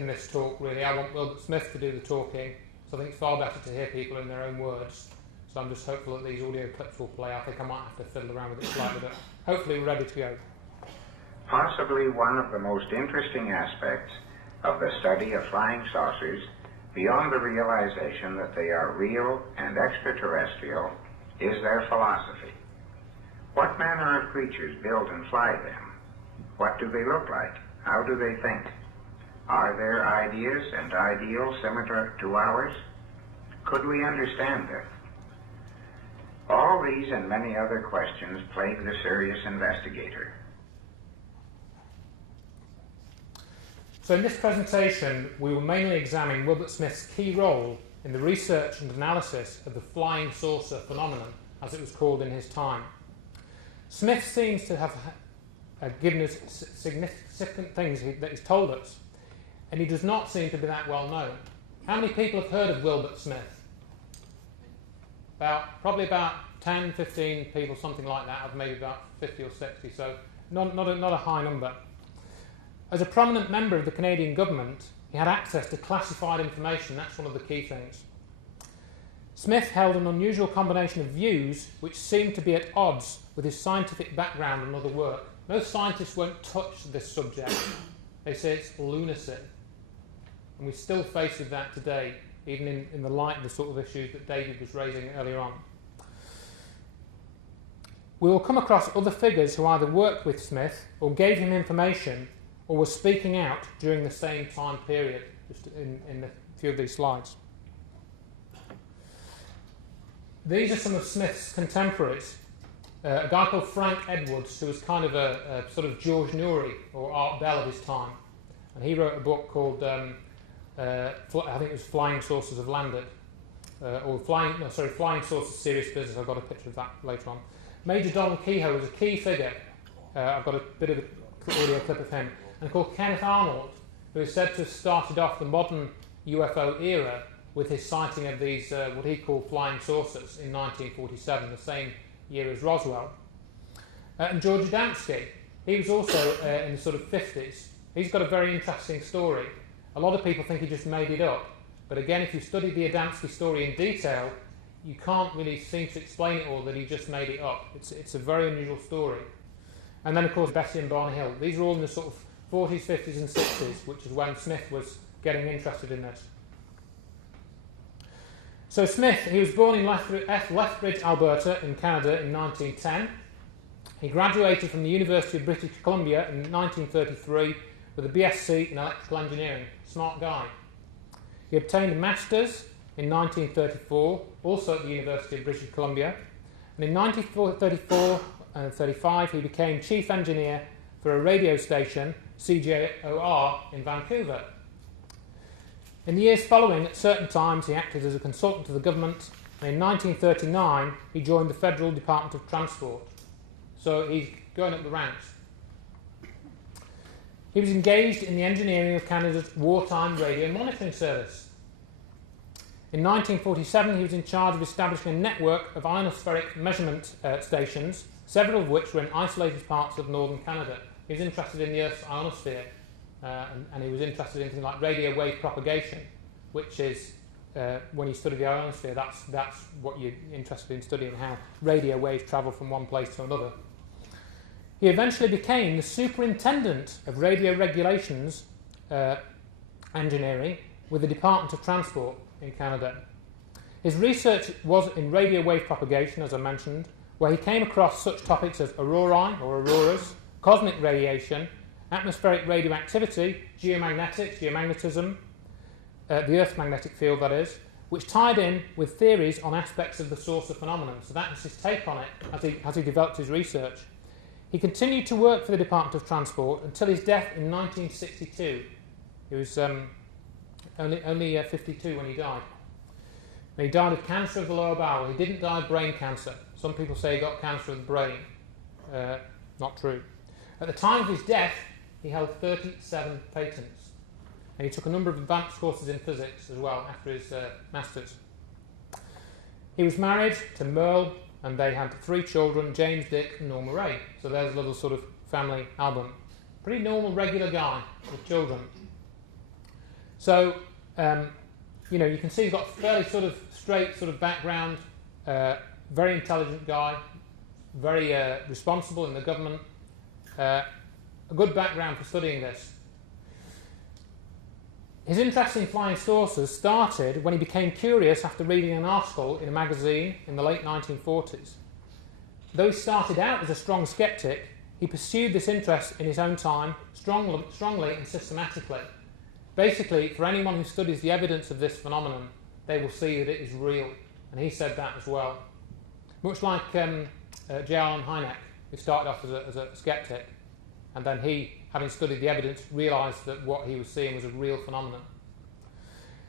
in this talk, really. I want Wilbert Smith to do the talking, so I think it's far better to hear people in their own words. So I'm just hopeful that these audio clips will play. I think I might have to fiddle around with it slightly, but hopefully we're ready to go. Possibly one of the most interesting aspects of the study of flying saucers, beyond the realization that they are real and extraterrestrial, is their philosophy. What manner of creatures build and fly them? What do they look like? How do they think? Are their ideas and ideals similar to ours? Could we understand them? All these and many other questions plague the serious investigator. So in this presentation, we will mainly examine Wilbert Smith's key role in the research and analysis of the flying saucer phenomenon, as it was called in his time. Smith seems to have given us significant things that he's told us, and he does not seem to be that well known. How many people have heard of Wilbert Smith? Probably about 10, 15 people, something like that, of maybe about 50 or 60, so not a high number. As a prominent member of the Canadian government, he had access to classified information. That's one of the key things. Smith held an unusual combination of views which seemed to be at odds with his scientific background and other work. Most scientists won't touch this subject. They say it's lunacy. And we're still faced with that today, even in the light of the sort of issues that David was raising earlier on. We will come across other figures who either worked with Smith or gave him information or were speaking out during the same time period, just in a few of these slides. These are some of Smith's contemporaries. A guy called Frank Edwards, who was kind of a sort of George Newry or Art Bell of his time. And he wrote a book called, I think it was Flying Saucers Have Landed. Flying Saucers Serious Business. I've got a picture of that later on. Major Donald Kehoe was a key figure. I've got a bit of an audio clip of him. And called Kenneth Arnold, who is said to have started off the modern UFO era with his sighting of these, what he called flying saucers in 1947, the same year as Roswell. And George Adamski, he was also in the sort of 50s. He's got a very interesting story. A lot of people think he just made it up, but again, if you study the Adamski story in detail, you can't really seem to explain it all that he just made it up. It's a very unusual story. And then, of course, Bessie and Barney Hill. These are all in the sort of 40s, 50s and 60s, which is when Smith was getting interested in this. So Smith, he was born in Lethbridge, Alberta, in Canada in 1910. He graduated from the University of British Columbia in 1933 with a BSc in electrical engineering. Smart guy. He obtained a master's in 1934, also at the University of British Columbia. And in 1934 and 35, he became chief engineer for a radio station, CJOR, in Vancouver. In the years following, at certain times, he acted as a consultant to the government, and in 1939, he joined the Federal Department of Transport. So he's going up the ranks. He was engaged in the engineering of Canada's wartime radio monitoring service. In 1947, he was in charge of establishing a network of ionospheric measurement stations, several of which were in isolated parts of northern Canada. He was interested in the Earth's ionosphere, and he was interested in things like radio wave propagation, which is, when you study the ionosphere, that's what you're interested in studying, how radio waves travel from one place to another. He eventually became the Superintendent of Radio Regulations Engineering with the Department of Transport in Canada. His research was in radio wave propagation, as I mentioned, where he came across such topics as aurorae or auroras, cosmic radiation, atmospheric radioactivity, geomagnetism, the Earth's magnetic field, that is, which tied in with theories on aspects of the saucer phenomenon. So that was his take on it as he developed his research. He continued to work for the Department of Transport until his death in 1962. He was only 52 when he died. And he died of cancer of the lower bowel. He didn't die of brain cancer. Some people say he got cancer of the brain. Not true. At the time of his death, he held 37 patents. And he took a number of advanced courses in physics as well after his master's. He was married to Merle, and they had 3 children, James, Dick and Norma Ray. So there's a little sort of family album. Pretty normal, regular guy with children. So, you know, you can see he's got a fairly sort of straight sort of background, very intelligent guy, very responsible in the government, a good background for studying this. His interest in flying saucers started when he became curious after reading an article in a magazine in the late 1940s. Though he started out as a strong skeptic, he pursued this interest in his own time strongly and systematically. Basically, for anyone who studies the evidence of this phenomenon, they will see that it is real. And he said that as well. Much like J. Allen Hynek, who started off as a skeptic, and then he, having studied the evidence, realised that what he was seeing was a real phenomenon.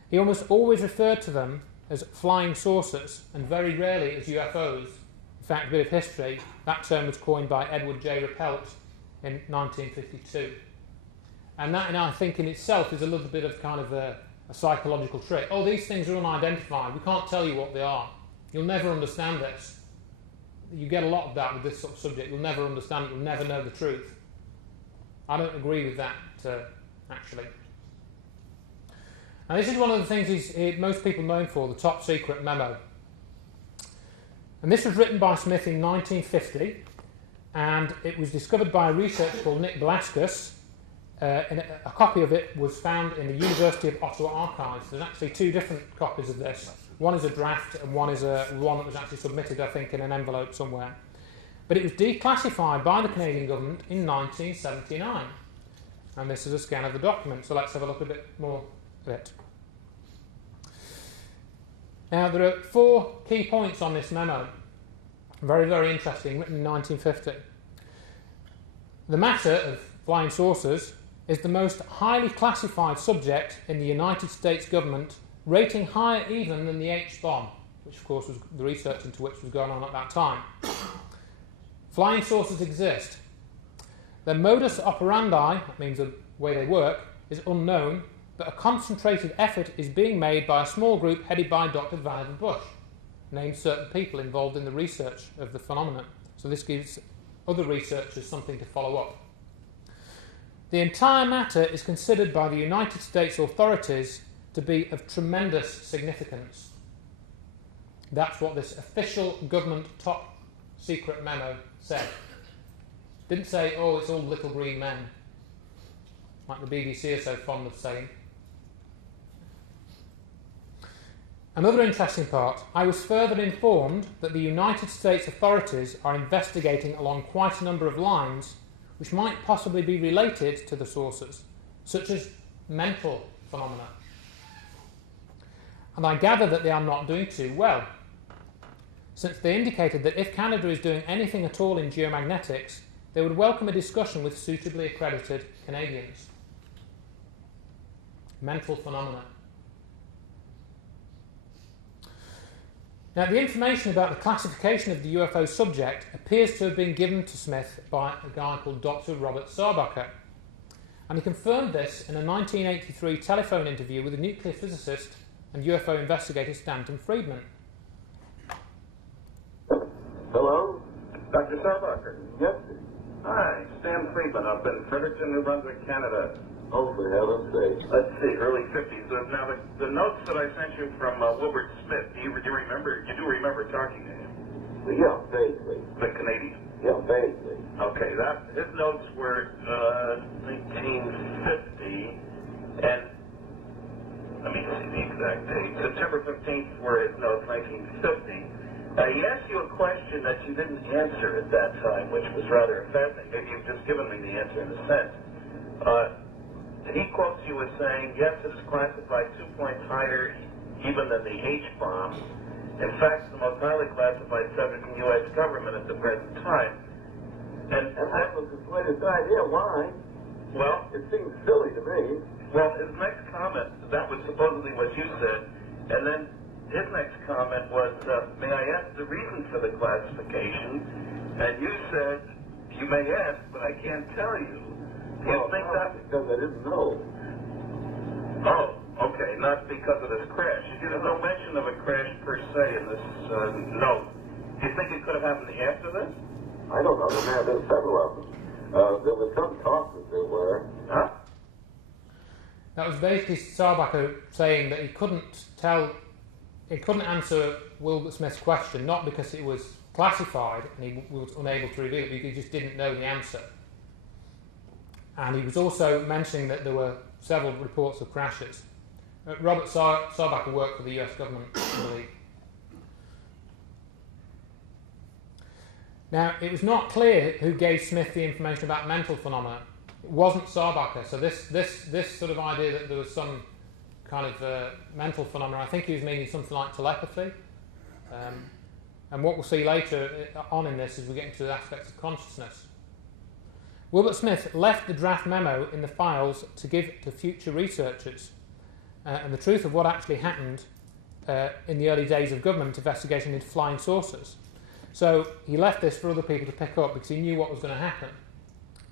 He almost always referred to them as flying saucers, and very rarely as UFOs. In fact, a bit of history, that term was coined by Edward J. Ruppelt in 1952. And that, I think, in itself is a little bit of kind of a psychological trick. Oh, these things are unidentified. We can't tell you what they are. You'll never understand this. You get a lot of that with this sort of subject. You'll never understand it. You'll never know the truth. I don't agree with that, actually. Now, this is one of the things most people know him for, the top secret memo. And this was written by Smith in 1950, and it was discovered by a researcher called Nick Blaskus. And a copy of it was found in the University of Ottawa archives. There's actually two different copies of this. One is a draft, and one is one that was actually submitted, I think, in an envelope somewhere. But it was declassified by the Canadian government in 1979. And this is a scan of the document, so let's have a look a bit more at it. Now, there are 4 key points on this memo. Very, very interesting, written in 1950. The matter of flying saucers is the most highly classified subject in the United States government, rating higher even than the H-bomb, which of course was the research into which was going on at that time. Flying saucers exist. Their modus operandi, that means the way they work, is unknown, but a concentrated effort is being made by a small group headed by Dr. Vannevar Bush, named certain people involved in the research of the phenomenon. So this gives other researchers something to follow up. The entire matter is considered by the United States authorities to be of tremendous significance. That's what this official government top secret memo said. Didn't say, oh, it's all little green men, like the BBC are so fond of saying. Another interesting part, I was further informed that the United States authorities are investigating along quite a number of lines which might possibly be related to the sources, such as mental phenomena. And I gather that they are not doing too well, since they indicated that if Canada is doing anything at all in geomagnetics, they would welcome a discussion with suitably accredited Canadians. Mental phenomena. Now, the information about the classification of the UFO subject appears to have been given to Smith by a guy called Dr. Robert Sarbacher. And he confirmed this in a 1983 telephone interview with a nuclear physicist and UFO investigator Stanton Friedman. Hello? Dr. Sarbacher. Yes, sir. Hi, Stan Friedman up in Fredericton, New Brunswick, Canada. Oh, for heaven's sake. Let's see, early 50s. Now, the notes that I sent you from Wilbert Smith, you do remember talking to him? Yeah, vaguely. The Canadian? Yeah, vaguely. Okay, his notes were 1950, and let me see the exact date. September 15th were his notes, 1950. He asked you a question that you didn't answer at that time, which was rather fascinating. Maybe you've just given me the answer in a sense. He quotes you as saying, yes, it's classified 2 points higher even than the H-bomb. In fact, the most highly classified subject in the U.S. government at the present time. And that was the slightest idea. Why? Well, it seems silly to me. Well, his next comment, that was supposedly what you said, and then his next comment was, may I ask the reason for the classification? And you said, you may ask, but I can't tell you. You think that? Because I didn't know. Oh, okay, not because of this crash. You see, there's no mention of a crash per se in this note. Do you think it could have happened after this? I don't know. There may have been several of them. There was some talk that there were. Huh? That was basically Sarbacher saying that he couldn't answer Wilbert Smith's question, not because it was classified and he was unable to reveal it, because he just didn't know the answer. And he was also mentioning that there were several reports of crashes. Robert Sarbacher worked for the US government, I believe. Now, it was not clear who gave Smith the information about mental phenomena. It wasn't Sarbacher. So this sort of idea that there was some kind of mental phenomena, I think he was meaning something like telepathy. And what we'll see later on in this is we get into the aspects of consciousness. Wilbert Smith left the draft memo in the files to give to future researchers. And the truth of what actually happened in the early days of government investigation into flying saucers. So he left this for other people to pick up because he knew what was going to happen.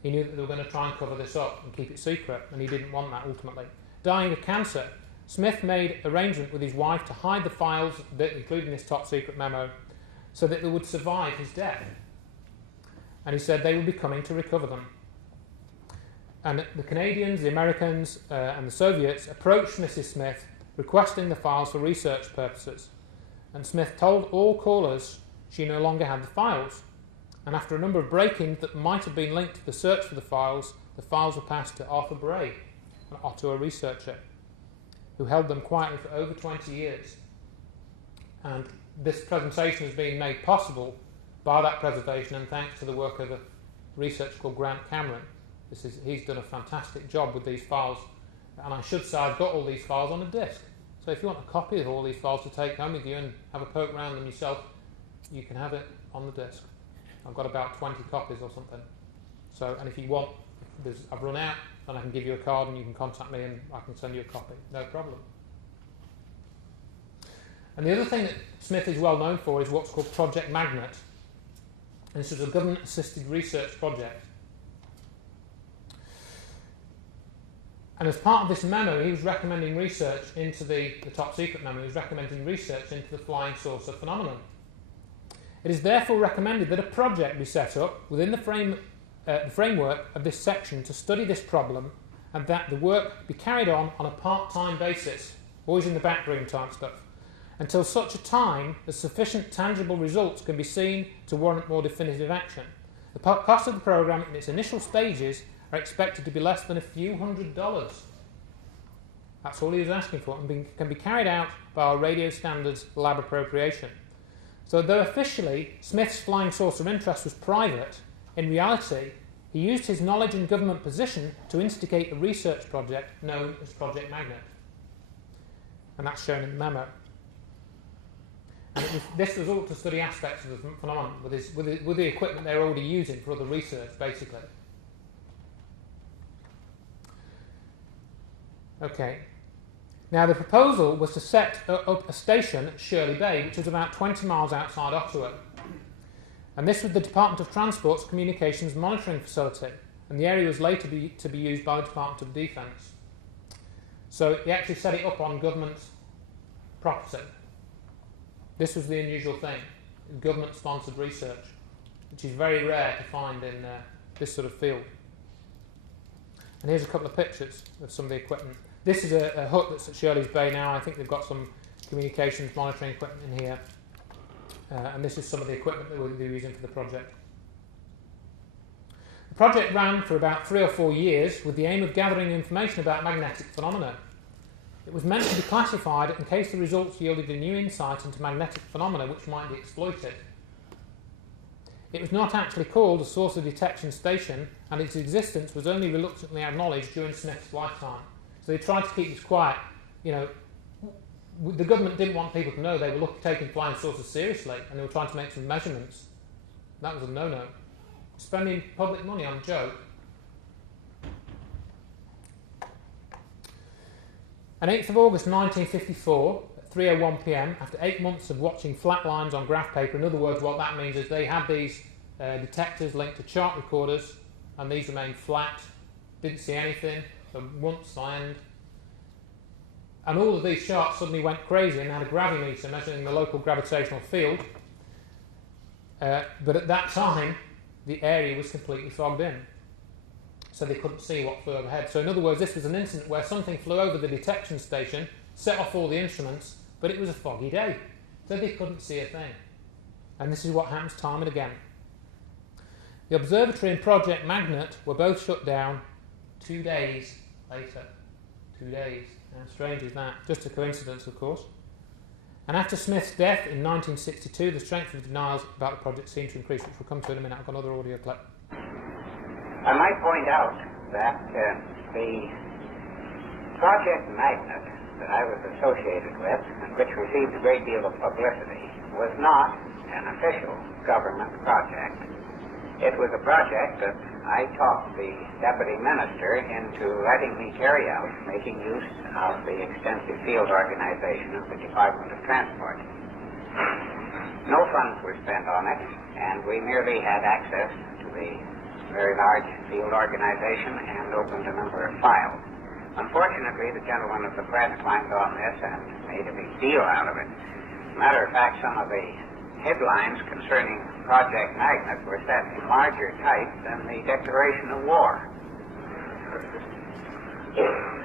He knew that they were going to try and cover this up and keep it secret, and he didn't want that ultimately. Dying of cancer, Smith made arrangement with his wife to hide the files, including this top secret memo, so that they would survive his death. And he said they would be coming to recover them. And the Canadians, the Americans, and the Soviets approached Mrs. Smith requesting the files for research purposes. And Smith told all callers she no longer had the files. And after a number of break-ins that might have been linked to the search for the files were passed to Arthur Bray, an Ottawa researcher, who held them quietly for over 20 years. And this presentation has been made possible by that preservation and thanks to the work of a researcher called Grant Cameron. He's done a fantastic job with these files. And I should say I've got all these files on a disk. So if you want a copy of all these files to take home with you and have a poke around them yourself, you can have it on the disk. I've got about 20 copies or something. So, and if you want, I've run out, then I can give you a card and you can contact me and I can send you a copy. No problem. And the other thing that Smith is well known for is what's called Project Magnet. And this was a government-assisted research project. And as part of this memo, he was recommending research into the top secret memo, he was recommending research into the flying saucer phenomenon. It is therefore recommended that a project be set up within the framework of this section to study this problem, and that the work be carried on a part-time basis, always in the backroom type stuff, until such a time as sufficient tangible results can be seen to warrant more definitive action. The cost of the programme in its initial stages are expected to be less than a few $100s. That's all he was asking for, and can be carried out by our radio standards lab appropriation. So though officially Smith's flying saucer interest was private, in reality he used his knowledge and government position to instigate a research project known as Project Magnet. And that's shown in the memo. And this was all to study aspects of the phenomenon with the equipment they were already using for other research, basically. Okay. Now the proposal was to set up a station at Shirley Bay, which was about 20 miles outside Ottawa. And this was the Department of Transport's communications monitoring facility, and the area was later to be used by the Department of Defence. So he actually set it up on government property. This was the unusual thing, government-sponsored research, which is very rare to find in this sort of field. And here's a couple of pictures of some of the equipment. This is a hut that's at Shirley's Bay now. I think they've got some communications monitoring equipment in here. And this is some of the equipment that we'll be using for the project. The project ran for about 3 or 4 years with the aim of gathering information about magnetic phenomena. It was meant to be classified in case the results yielded a new insight into magnetic phenomena which might be exploited. It was not actually called a saucer detection station, and its existence was only reluctantly acknowledged during Smith's lifetime. So they tried to keep this quiet. You know, the government didn't want people to know they were taking flying saucers seriously, and they were trying to make some measurements. That was a no-no. Spending public money on a joke. On 8th of August 1954, at 3:01 p.m, after 8 months of watching flat lines on graph paper, in other words, what that means is they had these detectors linked to chart recorders, and these remained flat, didn't see anything, so once land. And all of these charts suddenly went crazy and had a gravimeter measuring the local gravitational field. But at that time, the area was completely fogged in. so they couldn't see what flew overhead. So in other words, this was an incident where something flew over the detection station, set off all the instruments, but it was a foggy day, so they couldn't see a thing. And this is what happens time and again. The observatory and Project Magnet were both shut down 2 days later. 2 days. How strange is that? Just a coincidence, of course. And after Smith's death in 1962, the strength of denials about the project seemed to increase, which we'll come to in a minute. I've got another audio clip. I might point out that the Project Magnet that I was associated with, and which received a great deal of publicity, was not an official government project. It was a project that I talked the Deputy Minister into letting me carry out, making use of the extensive field organization of the Department of Transport. No funds were spent on it, and we merely had access to the very large field organization and opened a number of files. Unfortunately, the gentlemen of the press climbed on this and made a big deal out of it. As a matter of fact, some of the headlines concerning Project Magnet were set in larger type than the declaration of war.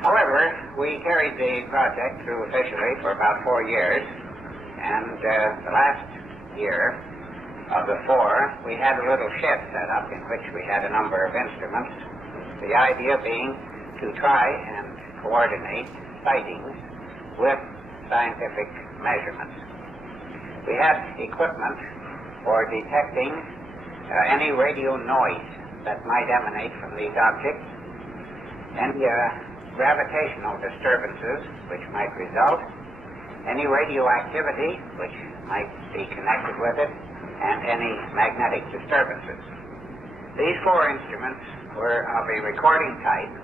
However, we carried the project through officially for about 4 years, and the last year of the 4, we had a little shed set up in which we had a number of instruments, the idea being to try and coordinate sightings with scientific measurements. We had equipment for detecting any radio noise that might emanate from these objects, any gravitational disturbances which might result, any radioactivity which might be connected with it, and any magnetic disturbances. These 4 instruments were of a recording type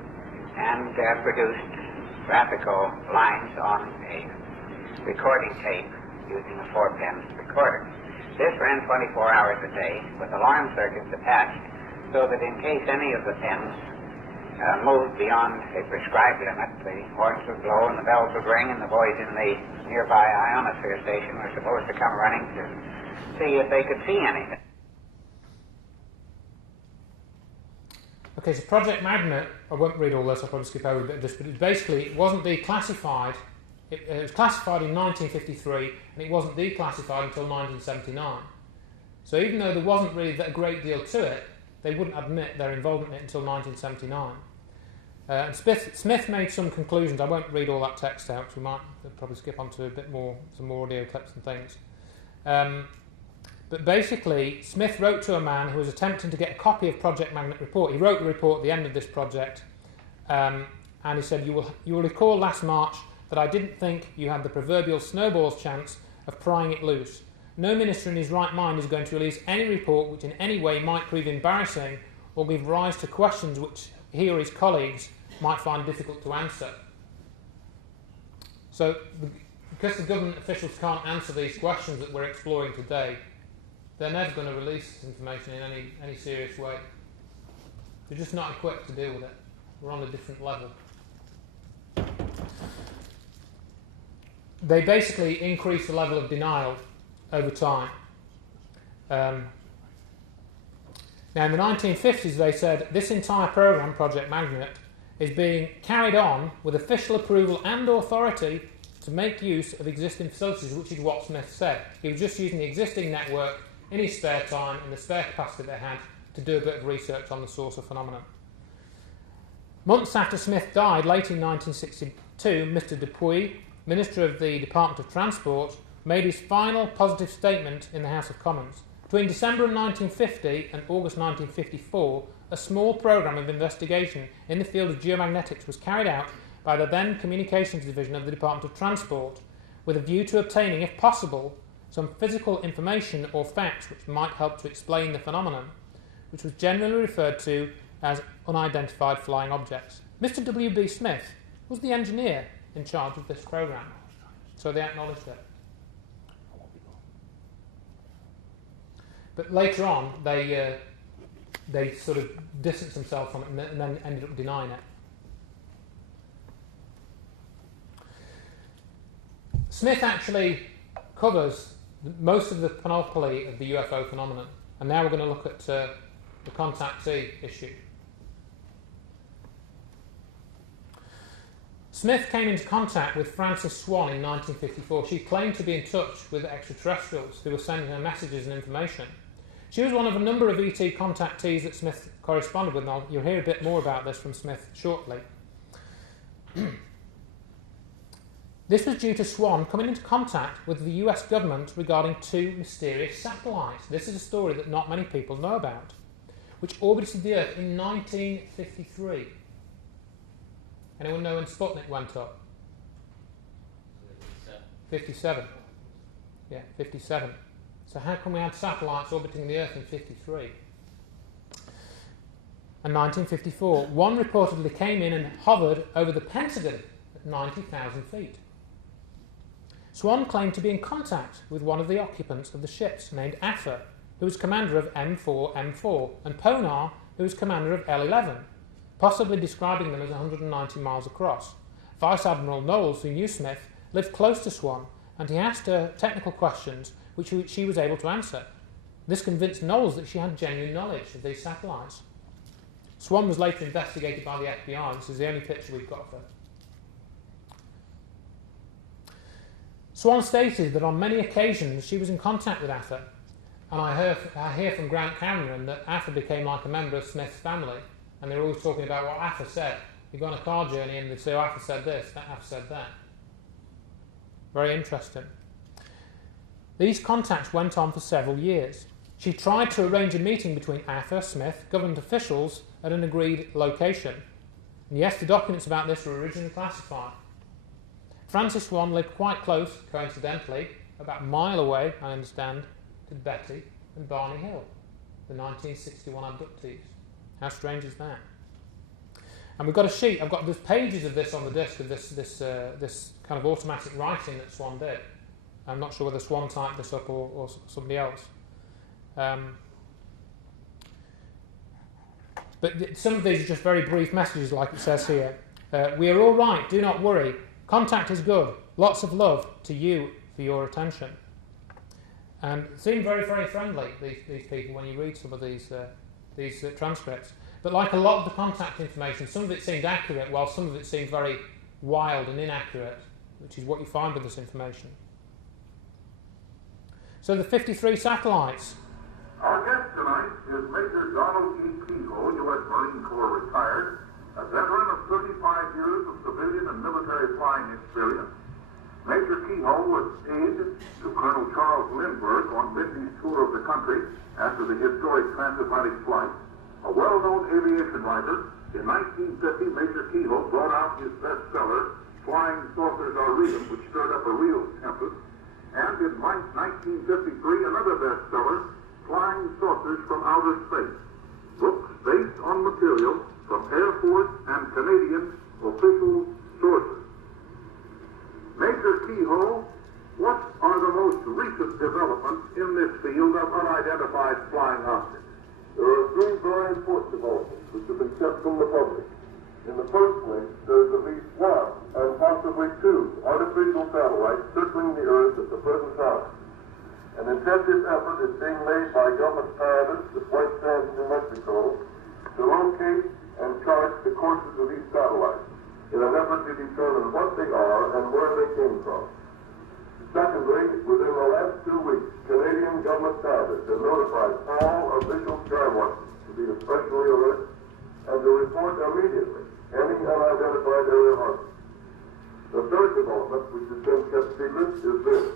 and produced graphical lines on a recording tape using a 4-pin recorder. This ran 24 hours a day with alarm circuits attached so that in case any of the pins moved beyond a prescribed limit, the horns would blow and the bells would ring, and the boys in the nearby ionosphere station were supposed to come running to see if they could see anything. Okay, so Project Magnet, I won't read all this, I'll probably skip over a bit of this, but it wasn't declassified. It was classified in 1953, and it wasn't declassified until 1979. So even though there wasn't really a great deal to it, they wouldn't admit their involvement in it until 1979. And Smith made some conclusions. I won't read all that text out, so we might probably skip on to a bit more, some more audio clips and things. But basically, Smith wrote to a man who was attempting to get a copy of Project Magnet report. He wrote the report at the end of this project, and he said, you will recall last March that I didn't think you had the proverbial snowball's chance of prying it loose. No minister in his right mind is going to release any report which in any way might prove embarrassing or give rise to questions which he or his colleagues might find difficult to answer. So, because the government officials can't answer these questions that we're exploring today, they're never going to release this information in any serious way. They're just not equipped to deal with it. We're on a different level. They basically increase the level of denial over time. Now, in the 1950s, they said this entire program, Project Magnet, is being carried on with official approval and authority to make use of existing facilities, which is what Smith said. He was just using the existing network in his spare time, in the spare capacity they had, to do a bit of research on the source of phenomenon. Months after Smith died, late in 1962, Mr. Dupuy, Minister of the Department of Transport, made his final positive statement in the House of Commons. Between December of 1950 and August 1954, a small programme of investigation in the field of geomagnetics was carried out by the then Communications Division of the Department of Transport, with a view to obtaining, if possible, some physical information or facts which might help to explain the phenomenon, which was generally referred to as unidentified flying objects. Mr. W.B. Smith was the engineer in charge of this programme, so they acknowledged it. But later on, they sort of distanced themselves from it and then ended up denying it. Smith actually covers most of the panoply of the UFO phenomenon, and now we're going to look at the contactee issue. Smith came into contact with Frances Swan in 1954. She claimed to be in touch with extraterrestrials who were sending her messages and information. She was one of a number of ET contactees that Smith corresponded with, and you'll hear a bit more about this from Smith shortly. This was due to Swan coming into contact with the US government regarding 2 mysterious satellites. This is a story that not many people know about, which orbited the Earth in 1953. Anyone know when Sputnik went up? 57. Yeah, 57. So how come we had satellites orbiting the Earth in 53? In 1954, one reportedly came in and hovered over the Pentagon at 90,000 feet. Swan claimed to be in contact with one of the occupants of the ships, named Affer, who was commander of M4, and Ponar, who was commander of L11, possibly describing them as 190 miles across. Vice Admiral Knowles, who knew Smith, lived close to Swan, and he asked her technical questions which she was able to answer. This convinced Knowles that she had genuine knowledge of these satellites. Swan was later investigated by the FBI. This is the only picture we've got of her. Swan stated that on many occasions she was in contact with Affer, and I hear from Grant Cameron that Affer became like a member of Smith's family, and they're always talking about what Affer said. You go on a car journey and they'd say, oh, Affer said this, that Affer said that. Very interesting. These contacts went on for several years. She tried to arrange a meeting between Affer, Smith, government officials at an agreed location. And yes, the documents about this were originally classified. Frances Swan lived quite close, coincidentally, about a mile away, I understand, to Betty and Barney Hill, the 1961 abductees. How strange is that? And we've got a sheet. There's pages of this on the disc of this kind of automatic writing that Swan did. I'm not sure whether Swan typed this up or somebody else. But some of these are just very brief messages, like it says here. We are all right. Do not worry. Contact is good. Lots of love to you for your attention. And seem very, very friendly, these people, when you read some of these transcripts. But like a lot of the contact information, some of it seemed accurate, while some of it seemed very wild and inaccurate, which is what you find with this information. So the 53 satellites. Our guest tonight is Major Donald E. Kehoe, U.S. Marine Corps retired, a veteran of 35 years of civilian and military flying experience. Major Kehoe was aide to Colonel Charles Lindbergh on Lindy's tour of the country after the historic transatlantic flight. A well-known aviation writer, in 1950, Major Kehoe brought out his bestseller, Flying Saucers Are Real, which stirred up a real tempest. And in 1953, another bestseller, Flying Saucers from Outer Space, books based on material from Air Force and Canadian official sources. Major Kehoe, what are the most recent developments in this field of unidentified flying objects? There are 3 very important developments which have been kept from the public. In the first place, there's at least 1 and possibly 2 artificial satellites circling the Earth at the present time. An intensive effort is being made by government scientists at White Sands, New Mexico, to locate and chart the courses of these satellites in an effort to determine what they are and where they came from. Secondly, within the last 2 weeks, Canadian government scientists have notified all official sky watchers to be especially alert and to report immediately any unidentified aerial object. The third development, which has been kept secret, is this.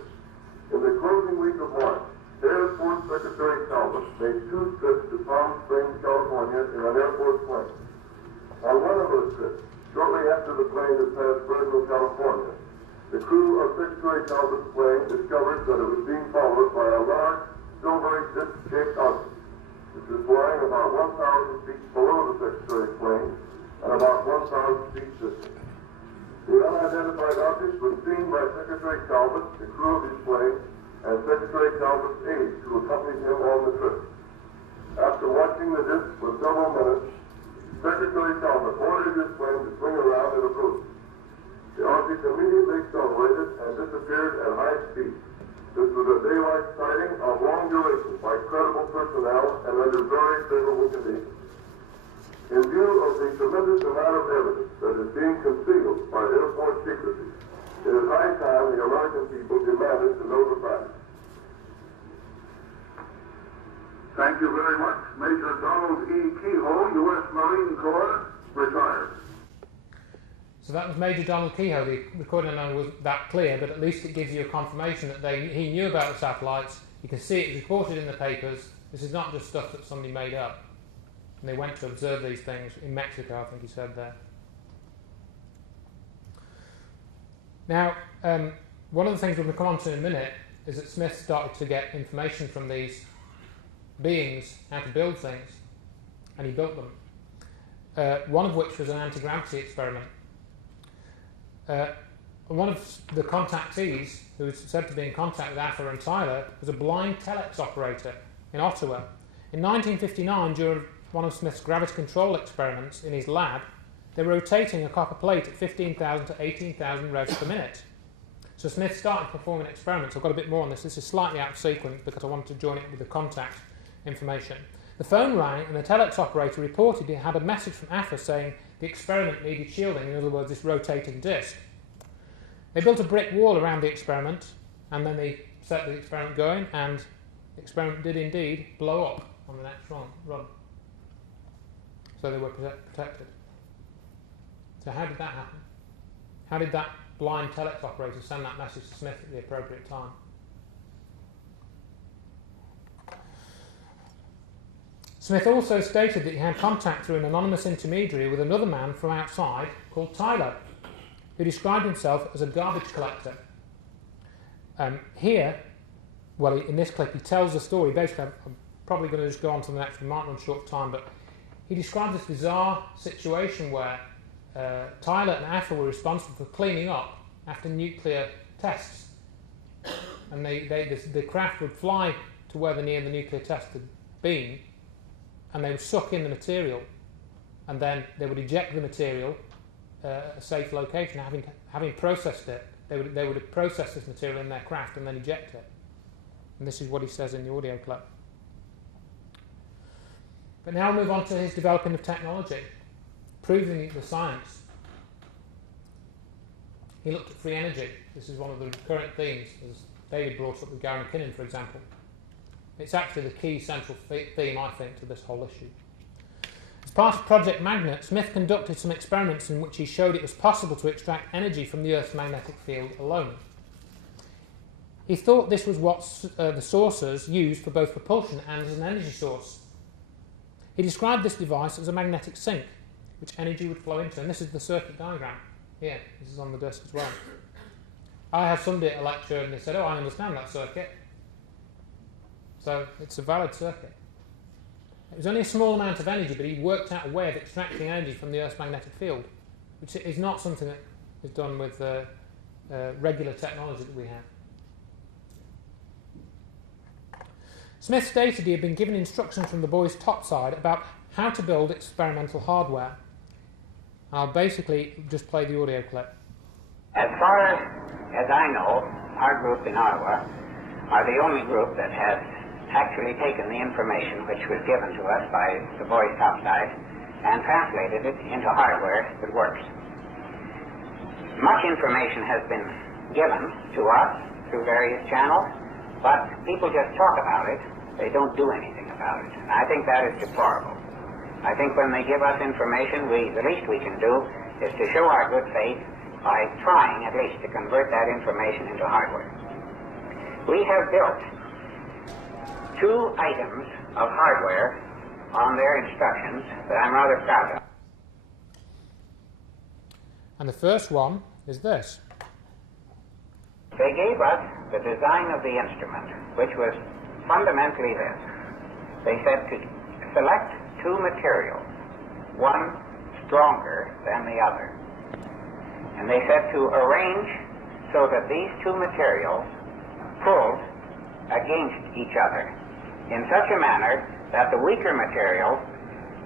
In the closing week of March, Air Force Secretary Talbot made 2 trips to Palm Springs, California in an Air Force plane. On one of those trips, shortly after the plane had passed Fresno, California, the crew of Secretary Talbot's plane discovered that it was being followed by a large, silvery disc-shaped object, which was flying about 1,000 feet below the Secretary's plane and about 1,000 feet distant. The unidentified object was seen by Secretary Talbot, the crew of his plane, and Secretary Talbot's aides who accompanied him on the trip. After watching the disc for several minutes, Secretary Talbot ordered his plane to swing around and approach. The object immediately accelerated and disappeared at high speed. This was a daylight sighting of long duration by credible personnel and under very favorable conditions. In view of the tremendous amount of evidence that is being concealed by Air Force Thank you very much. Major Donald E. Kehoe, U.S. Marine Corps, retired. So that was Major Donald Kehoe. The recording wasn't that clear, but at least it gives you a confirmation that he knew about the satellites. You can see it reported in the papers. This is not just stuff that somebody made up. And they went to observe these things in Mexico, I think he said there. Now, one of the things we're going to come on to in a minute is that Smith started to get information from these beings, how to build things, and he built them. One of which was an anti-gravity experiment. One of the contactees, who was said to be in contact with Afa and Tyler, was a blind telex operator in Ottawa. In 1959, during one of Smith's gravity control experiments in his lab, they were rotating a copper plate at 15,000 to 18,000 revs per minute. So Smith started performing experiments. I've got a bit more on this. This is slightly out of sequence because I wanted to join it with the contact information. The phone rang and the telex operator reported he had a message from Afa saying the experiment needed shielding, in other words, this rotating disc. They built a brick wall around the experiment and then they set the experiment going, and the experiment did indeed blow up on the next run. So they were protected. So how did that happen? How did that blind telex operator send that message to Smith at the appropriate time? Smith also stated that he had contact through an anonymous intermediary with another man from outside called Tyler, who described himself as a garbage collector. Here, well, in this clip, he tells the story. Basically, I'm probably going to just go on to the next, we might run short of time, but he described this bizarre situation where Tyler and Afa were responsible for cleaning up after nuclear tests. And the craft would fly to where near the nuclear test had been, and they would suck in the material, and then they would eject the material at a safe location. Having processed it, they would process this material in their craft and then eject it. And this is what he says in the audio clip. But now we'll move on to his developing of technology, proving the science. He looked at free energy. This is one of the recurrent themes, as David brought up with Gary McKinnon, for example. It's actually the key central theme, I think, to this whole issue. As part of Project Magnet, Smith conducted some experiments in which he showed it was possible to extract energy from the Earth's magnetic field alone. He thought this was what the saucers used for both propulsion and as an energy source. He described this device as a magnetic sink, which energy would flow into. And this is the circuit diagram here. This is on the desk as well. I had somebody at a lecture and they said, oh, I understand that circuit. So it's a valid circuit. It was only a small amount of energy, but he worked out a way of extracting energy from the Earth's magnetic field, which is not something that is done with regular technology that we have. Smith stated he had been given instructions from the boys topside about how to build experimental hardware. I'll basically just play the audio clip. As far as I know, our group in Ottawa are the only group that has actually taken the information which was given to us by the boys topside and translated it into hardware that works. Much information has been given to us through various channels, but people just talk about it. They don't do anything about it. And I think that is deplorable. I think when they give us information, the least we can do is to show our good faith by trying at least to convert that information into hardware. We have built 2 items of hardware on their instructions that I'm rather proud of. And the first one is this. They gave us the design of the instrument, which was fundamentally this. They said to select 2 materials, one stronger than the other. And they said to arrange so that these 2 materials pulled against each other in such a manner that the weaker material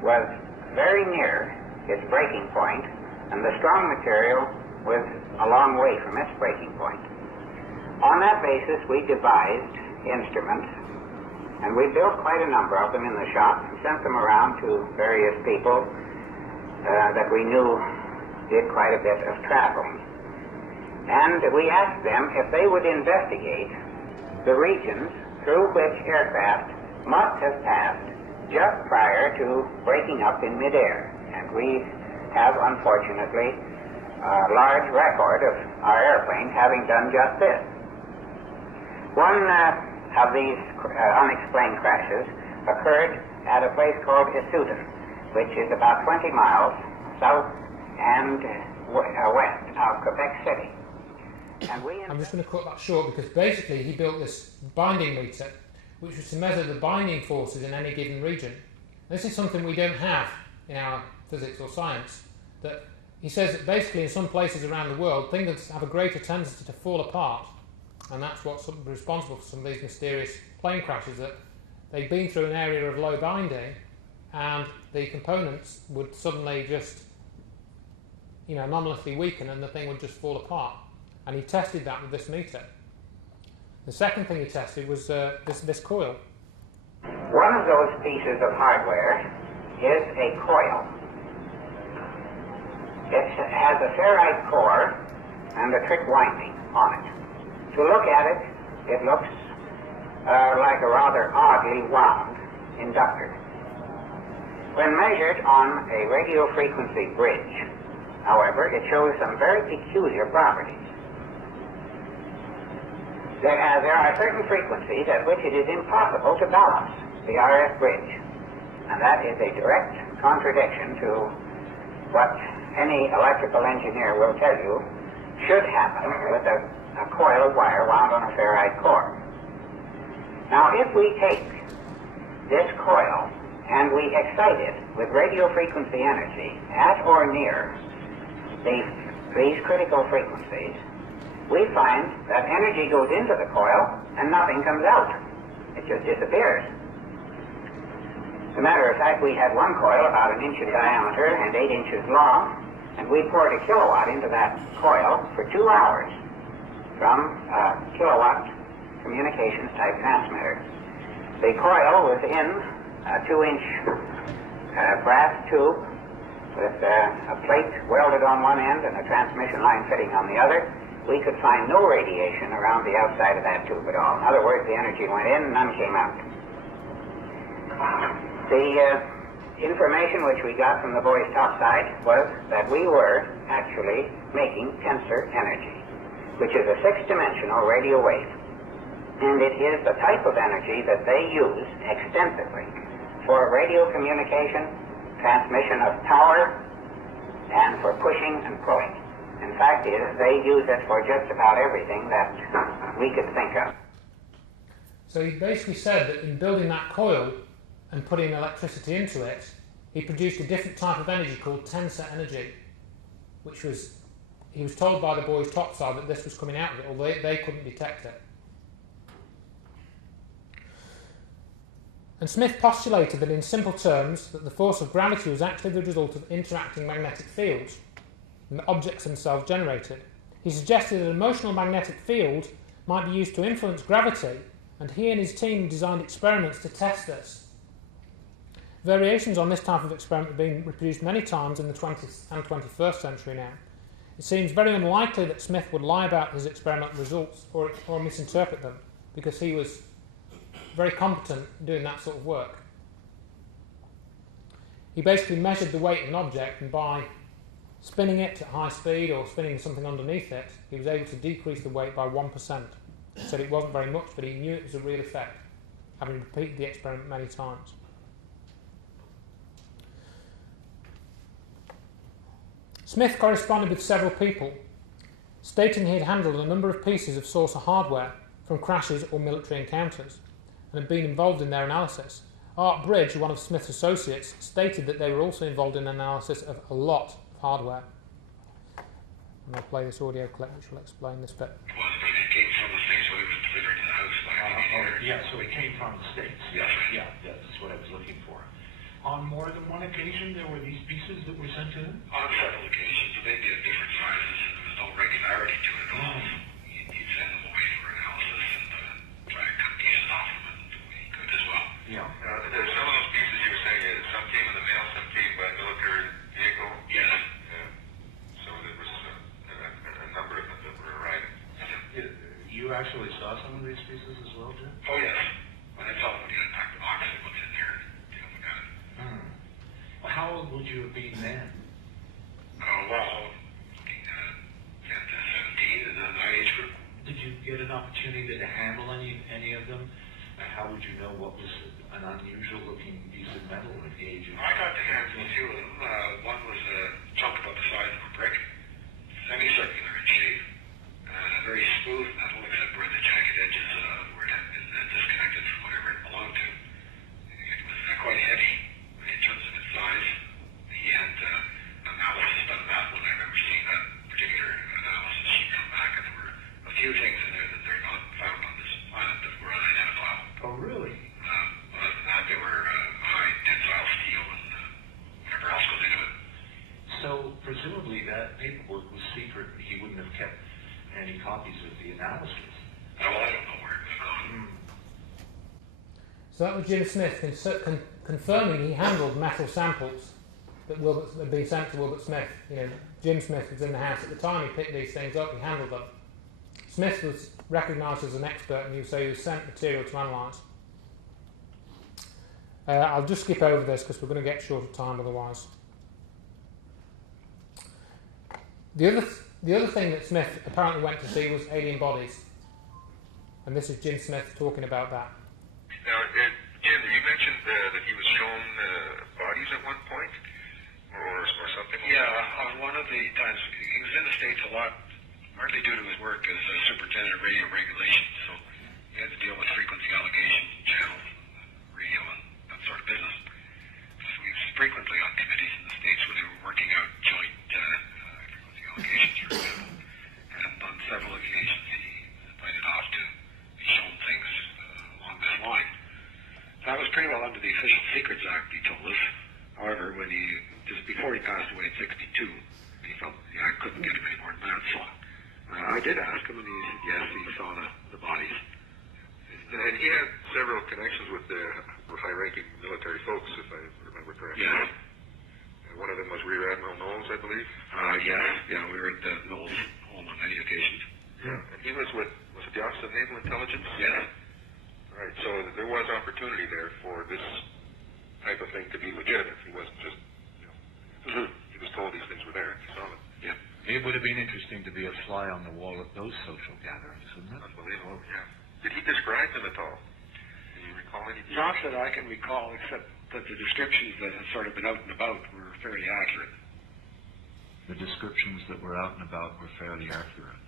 was very near its breaking point and the strong material was a long way from its breaking point. On that basis, we devised instruments, and we built quite a number of them in the shop and sent them around to various people that we knew did quite a bit of traveling. And we asked them if they would investigate the regions through which aircraft must have passed just prior to breaking up in midair. And we have, unfortunately, a large record of our airplanes having done just this. One of these unexplained crashes occurred at a place called Isutan, which is about 20 miles south and west of Quebec City. And I'm just going to cut that short because basically he built this binding meter which was to measure the binding forces in any given region. This is something we don't have in our physics or science. That he says that basically in some places around the world things have a greater tendency to fall apart, and that's what's responsible for some of these mysterious plane crashes, that they've been through an area of low binding and the components would suddenly just anomalously weaken and the thing would just fall apart. And he tested that with this meter. The second thing he tested was this coil. One of those pieces of hardware is a coil. It has a ferrite core and a trick winding on it. To look at it, it looks like a rather oddly wound inductor. When measured on a radio frequency bridge, however, it shows some very peculiar properties. There are certain frequencies at which it is impossible to balance the RF bridge, and that is a direct contradiction to what any electrical engineer will tell you should happen with a coil of wire wound on a ferrite core. Now, if we take this coil and we excite it with radio frequency energy at or near these critical frequencies, we find that energy goes into the coil and nothing comes out. It just disappears. As a matter of fact, we had one coil about 1 inch in diameter and 8 inches long, and we poured a kilowatt into that coil for 2 hours from a kilowatt communications type transmitter. The coil was in a 2-inch brass tube with a plate welded on one end and a transmission line fitting on the other. We could find no radiation around the outside of that tube at all. In other words, the energy went in, none came out. The information which we got from the boys topside was that we were actually making tensor energy, which is a 6-dimensional radio wave. And it is the type of energy that they use extensively for radio communication, transmission of power, and for pushing and pulling. In fact, they use it for just about everything that we could think of. So he basically said that in building that coil and putting electricity into it, he produced a different type of energy called tensor energy, which was, he was told by the boys topside that this was coming out of it, although they couldn't detect it. And Smith postulated that in simple terms that the force of gravity was actually the result of interacting magnetic fields and the objects themselves generated. He suggested that a motional magnetic field might be used to influence gravity, and he and his team designed experiments to test this. Variations on this type of experiment have been reproduced many times in the 20th and 21st century now. It seems very unlikely that Smith would lie about his experimental results or misinterpret them, because he was very competent doing that sort of work. He basically measured the weight of an object, and by spinning it at high speed or spinning something underneath it, he was able to decrease the weight by 1%. He said it wasn't very much, but he knew it was a real effect, having repeated the experiment many times. Smith corresponded with several people, stating he had handled a number of pieces of saucer hardware from crashes or military encounters, and had been involved in their analysis. Art Bridge, one of Smith's associates, stated that they were also involved in analysis of a lot of hardware. And I'll play this audio clip which will explain this bit. It came from the States when it was delivered to the house by engineers. Yeah, so it came from the States. Yes. Yeah, that's what I was looking for. On more than one occasion, there were these pieces that were sent in? On several occasions, but they'd be of different sizes, and there was no regularity to it at all. You'd send them away for analysis and try to cut pieces off them, and we could as well. Yeah. There's some of those pieces you were saying, some came in the mail, some came by military vehicle. Yes. So there was a number of them that were arriving. You actually saw some of these pieces as well, Jim? Oh, yes. When I saw them, when you unpacked the box and what's in there, take a look at it. Well, how old would you have been then? Oh, well, looking at 10 to 17 in that age group. Did you get an opportunity to handle any of them? How would you know what was an unusual-looking piece of metal at the age of... I got to handle a few of them. One was a chunk about the size of a brick, semicircular in shape, very smooth metal except where the jagged edges where it had been disconnected from whatever it belonged to. It was quite heavy in terms of its size. He had analysis done of that one. I remember seeing that particular analysis sheet come back, and there were a few things in there that they're not found on this planet that were unidentifiable. Oh, really? Other than that, they were high tensile steel and whatever else goes into it. So, presumably that paperwork was secret. He wouldn't have kept any copies of the analysis. Oh, well, I don't know where it was gone. So that was Jim Smith confirming he handled metal samples that had been sent to Wilbert Smith. You know, Jim Smith was in the house at the time. He picked these things up. He handled them. Smith was recognised as an expert, and so he was sent material to analyse. I'll just skip over this because we're going to get short of time otherwise. The other thing that Smith apparently went to see was alien bodies. And this is Jim Smith talking about that. Now, Jim, you mentioned that he was shown bodies at one point, or something? Yeah, on one of the times. He was in the States a lot, partly due to his work as Superintendent of Radio Regulations, so he had to deal with frequency allegation channels, radio, and that sort of business. So he was frequently on committees in the States where they were working out joint frequency allegations, for example. And on several occasions, he was invited off to be shown things along this line. That was pretty well under the Official Secrets Act, he told us. However, when just before he passed away at 62, he felt I couldn't get him any more than that. So I did ask him, and he said yes, he saw the bodies. And he had several connections with high-ranking military folks, if I remember correctly. Yes. One of them was Rear Admiral Knowles, I believe. Yes. Yeah, we were at Knowles' home on many occasions. Yeah. And he was with the Office of Naval Intelligence? Yes. Right, so there was opportunity there for this type of thing to be legitimate. He wasn't just, he was told these things were there and he saw them. Yeah. It would have been interesting to be a fly on the wall at those social gatherings, wouldn't it? Unbelievable, yeah. Did he describe them at all? Can you recall any? Not that I can recall, except that the descriptions that have sort of been out and about were fairly accurate. The descriptions that were out and about were fairly accurate.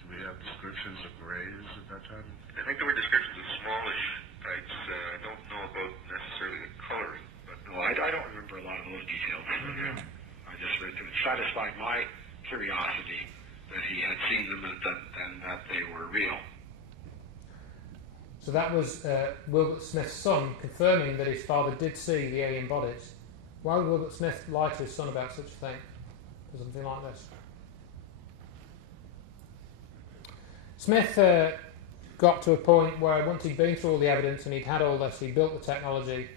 Do we have descriptions of graves at that time? I think there were descriptions of smallish types. I don't know about necessarily the coloring, but no, I don't remember a lot of those details. Mm-hmm. I just read them. It satisfied my curiosity that he had seen them and that they were real. So that was Wilbert Smith's son confirming that his father did see the alien bodies. Why would Wilbert Smith lie to his son about such a thing? Or something like this. Smith got to a point where once he'd been through all the evidence and he'd had all this, he built the technology,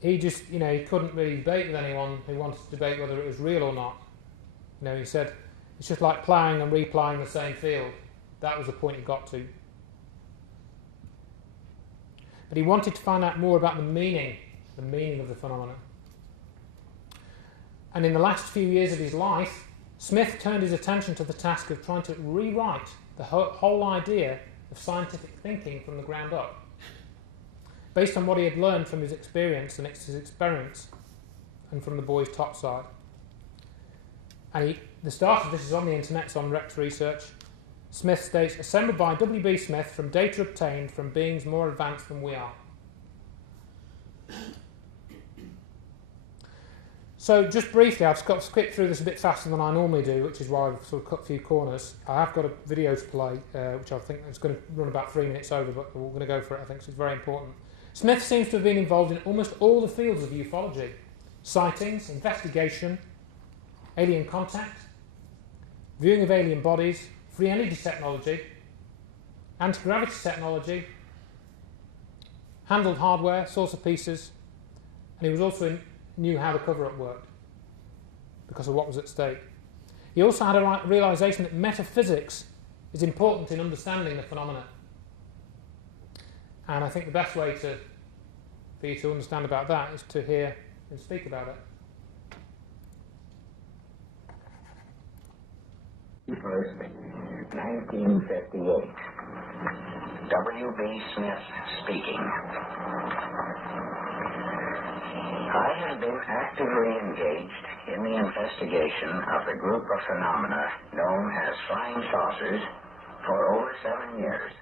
he just, he couldn't really debate with anyone who wanted to debate whether it was real or not. He said, it's just like ploughing and reploughing the same field. That was the point he got to. But he wanted to find out more about the meaning of the phenomenon. And in the last few years of his life, Smith turned his attention to the task of trying to rewrite the whole idea of scientific thinking from the ground up, based on what he had learned from his experience and his experiments, and from the boys' topside. And the start of this is on the internet, it's on Rex Research. Smith states, assembled by W.B. Smith from data obtained from beings more advanced than we are. So just briefly, I've skipped through this a bit faster than I normally do, which is why I've sort of cut a few corners. I have got a video to play, which I think is going to run about 3 minutes over, but we're going to go for it, I think, so it's very important. Smith seems to have been involved in almost all the fields of ufology. Sightings, investigation, alien contact, viewing of alien bodies, free energy technology, anti-gravity technology, handled hardware, saucer pieces, and he was also knew how the cover-up worked because of what was at stake. He also had a realisation that metaphysics is important in understanding the phenomena. And I think the best way for you to understand about that is to hear him speak about it. 1st, 1958. W.B. Smith speaking. I have been actively engaged in the investigation of the group of phenomena known as flying saucers for over 7 years.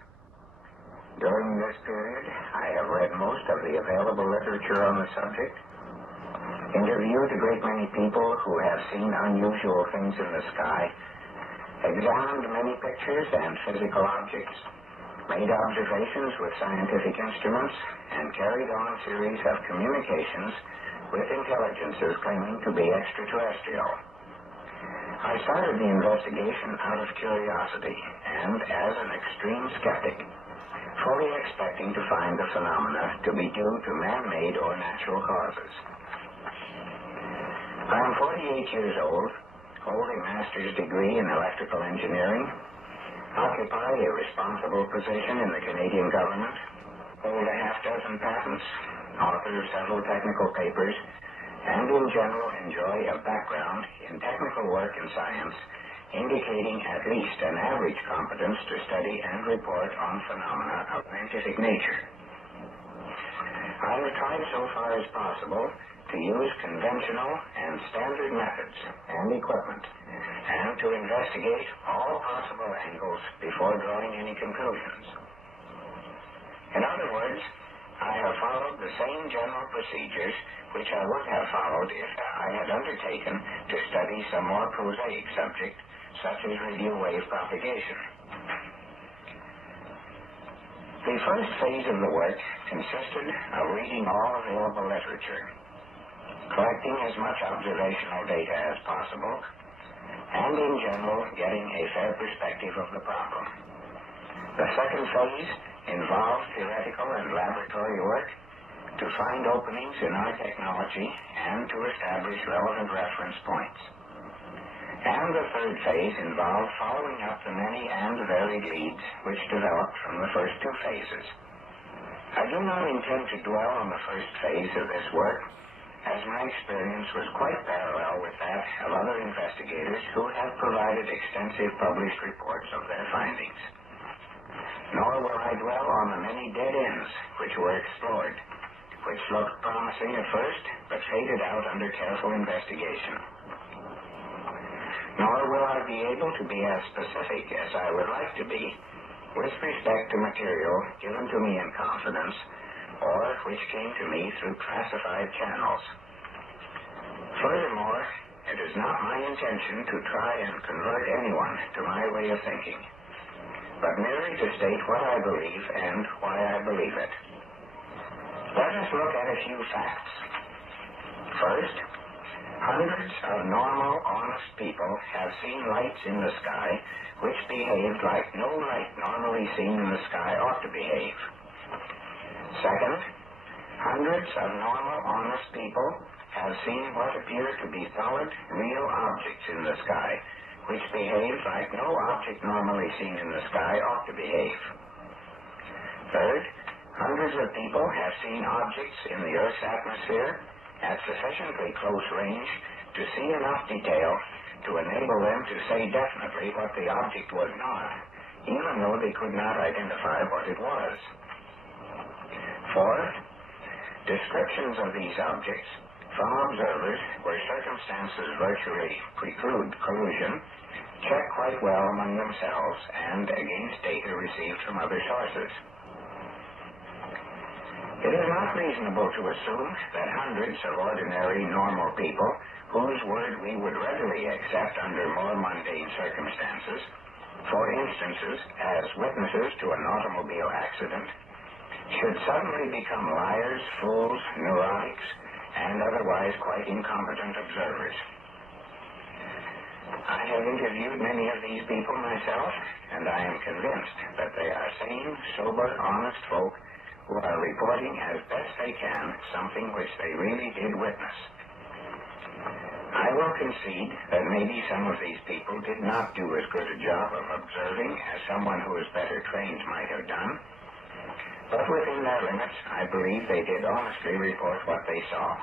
During this period, I have read most of the available literature on the subject, interviewed a great many people who have seen unusual things in the sky, examined many pictures and physical objects, made observations with scientific instruments, and carried on a series of communications with intelligences claiming to be extraterrestrial. I started the investigation out of curiosity and as an extreme skeptic, fully expecting to find the phenomena to be due to man-made or natural causes. I am 48 years old, hold a master's degree in electrical engineering, occupy a responsible position in the Canadian government, hold a half-dozen patents, author of several technical papers, and in general enjoy a background in technical work and science, indicating at least an average competence to study and report on phenomena of scientific nature. I have tried so far as possible to use conventional and standard methods and equipment, and to investigate all possible angles before drawing any conclusions. In other words, I have followed the same general procedures which I would have followed if I had undertaken to study some more prosaic subject, such as radio wave propagation. The first phase of the work consisted of reading all available literature, collecting as much observational data as possible, and in general getting a fair perspective of the problem. The second phase involved theoretical and laboratory work to find openings in our technology and to establish relevant reference points. And the third phase involved following up the many and varied leads which developed from the first two phases. I do not intend to dwell on the first phase of this work, as my experience was quite parallel with that of other investigators who have provided extensive published reports of their findings. Nor will I dwell on the many dead ends which were explored, which looked promising at first, but faded out under careful investigation. Nor will I be able to be as specific as I would like to be with respect to material given to me in confidence or which came to me through classified channels. Furthermore, it is not my intention to try and convert anyone to my way of thinking, but merely to state what I believe and why I believe it. Let us look at a few facts. First, hundreds of normal, honest people have seen lights in the sky which behaved like no light normally seen in the sky ought to behave. Second, hundreds of normal, honest people have seen what appear to be solid, real objects in the sky which behave like no object normally seen in the sky ought to behave. Third, hundreds of people have seen objects in the Earth's atmosphere at sufficiently close range to see enough detail to enable them to say definitely what the object was not, even though they could not identify what it was. Fourth, descriptions of these objects from observers where circumstances virtually preclude collusion check quite well among themselves and against data received from other sources. It is not reasonable to assume that hundreds of ordinary, normal people, whose word we would readily accept under more mundane circumstances, for instances as witnesses to an automobile accident, should suddenly become liars, fools, neurotics, and otherwise quite incompetent observers. I have interviewed many of these people myself, and I am convinced that they are sane, sober, honest folk who are reporting as best they can something which they really did witness. I will concede that maybe some of these people did not do as good a job of observing as someone who was better trained might have done, but within their limits, I believe they did honestly report what they saw.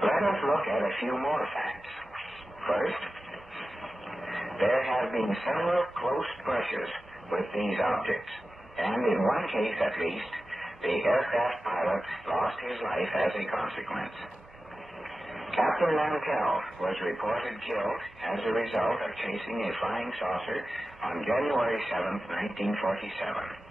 Let us look at a few more facts. First, there have been several close brushes with these objects, and in one case at least, the aircraft pilot lost his life as a consequence. Captain Mantell was reported killed as a result of chasing a flying saucer on January 7, 1947.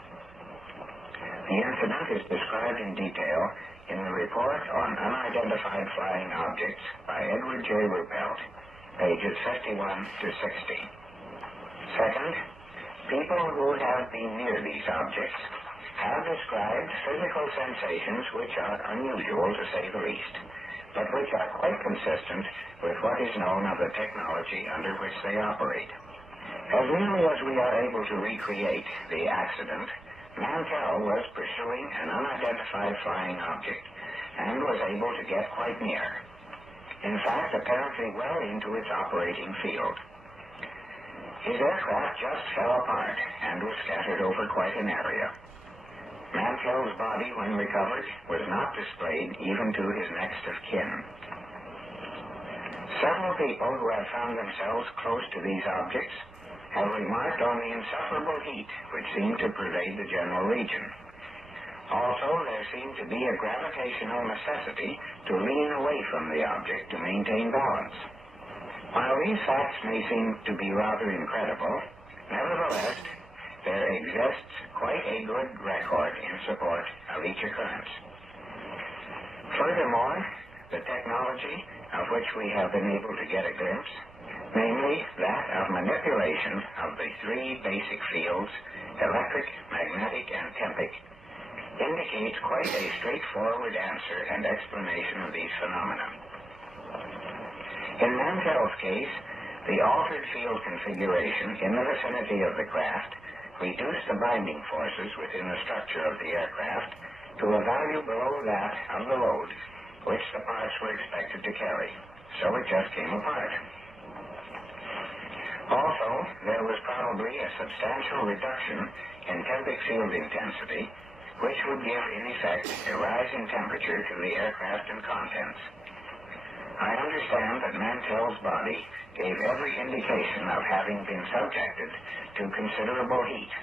The incident is described in detail in the report on unidentified flying objects by Edward J. Ruppelt, pages 51 to 60. Second, people who have been near these objects have described physical sensations which are unusual to say the least, but which are quite consistent with what is known of the technology under which they operate. As nearly as we are able to recreate the accident, Mantell was pursuing an unidentified flying object and was able to get quite near. In fact, apparently well into its operating field. His aircraft just fell apart and was scattered over quite an area. Mantell's body, when recovered, was not displayed even to his next of kin. Several people who have found themselves close to these objects have remarked on the insufferable heat which seemed to pervade the general region. Also, there seemed to be a gravitational necessity to lean away from the object to maintain balance. While these facts may seem to be rather incredible, nevertheless, there exists quite a good record in support of each occurrence. Furthermore, the technology of which we have been able to get a glimpse, namely that of manipulation of the three basic fields, electric, magnetic, and tempic, indicates quite a straightforward answer and explanation of these phenomena. In Mantell's case, the altered field configuration in the vicinity of the craft reduced the binding forces within the structure of the aircraft to a value below that of the load which the parts were expected to carry, so it just came apart. Also, there was probably a substantial reduction in tempic field intensity, which would give, in effect, a rise in temperature to the aircraft and contents. I understand that Mantell's body gave every indication of having been subjected to considerable heat.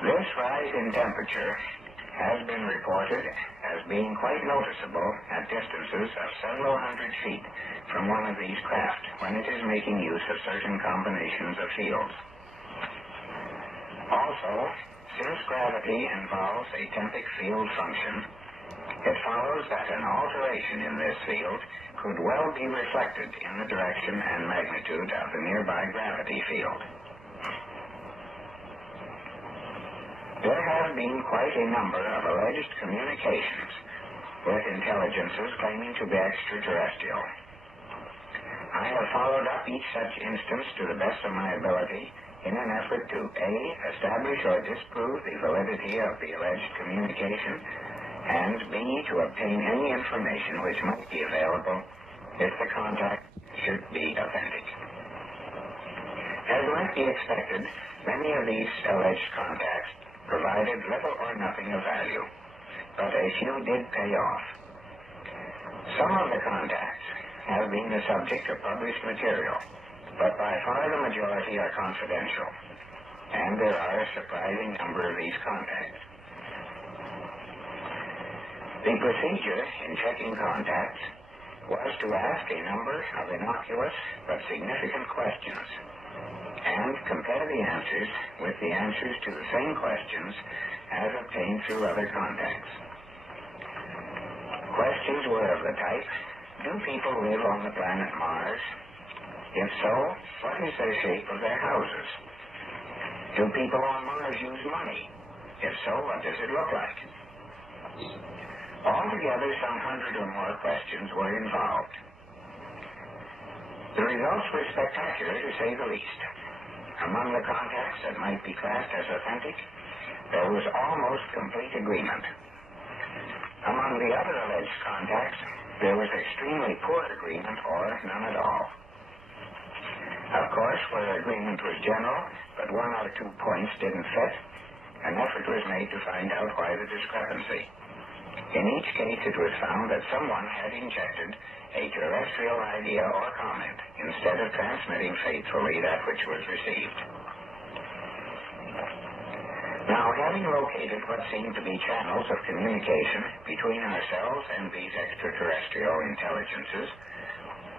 This rise in temperature has been reported as being quite noticeable at distances of several hundred feet from one of these craft when it is making use of certain combinations of fields. Also, since gravity involves a tempic field function, it follows that an alteration in this field could well be reflected in the direction and magnitude of the nearby gravity field. There have been quite a number of alleged communications with intelligences claiming to be extraterrestrial. I have followed up each such instance to the best of my ability in an effort to A, establish or disprove the validity of the alleged communication, and B, to obtain any information which might be available if the contact should be authentic. As might be expected, many of these alleged contacts provided little or nothing of value, but a few did pay off. Some of the contacts have been the subject of published material, but by far the majority are confidential, and there are a surprising number of these contacts. The procedure in checking contacts was to ask a number of innocuous but significant questions and compare the answers with the answers to the same questions as obtained through other contacts. Questions were of the type, do people live on the planet Mars? If so, what is the shape of their houses? Do people on Mars use money? If so, what does it look like? Altogether, some 100 or more questions were involved. The results were spectacular, to say the least. Among the contacts that might be classed as authentic, there was almost complete agreement. Among the other alleged contacts, there was extremely poor agreement or none at all. Of course, where agreement was general, but one or two points didn't fit, an effort was made to find out why the discrepancy. In each case, it was found that someone had injected a terrestrial idea or comment instead of transmitting faithfully that which was received. Now, having located what seemed to be channels of communication between ourselves and these extraterrestrial intelligences,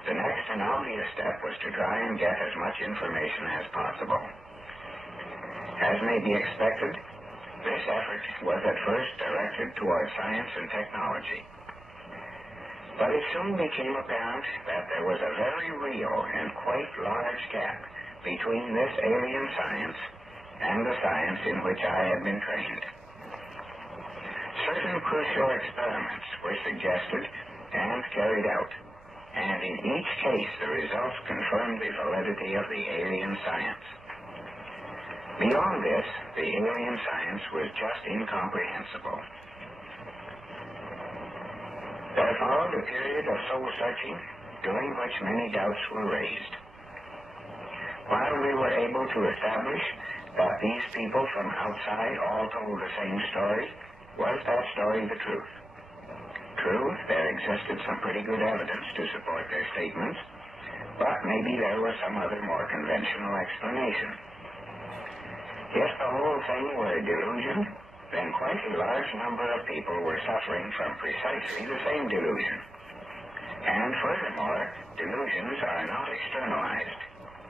the next and obvious step was to try and get as much information as possible. As may be expected, this effort was at first directed toward science and technology. But it soon became apparent that there was a very real and quite large gap between this alien science and the science in which I had been trained. Certain crucial experiments were suggested and carried out, and in each case the results confirmed the validity of the alien science. Beyond this, the alien science was just incomprehensible. There followed a period of soul-searching, during which many doubts were raised. While we were able to establish that these people from outside all told the same story, was that story the truth? True, there existed some pretty good evidence to support their statements, but maybe there was some other more conventional explanation. If the whole thing were a delusion, then quite a large number of people were suffering from precisely the same delusion. And furthermore, delusions are not externalized.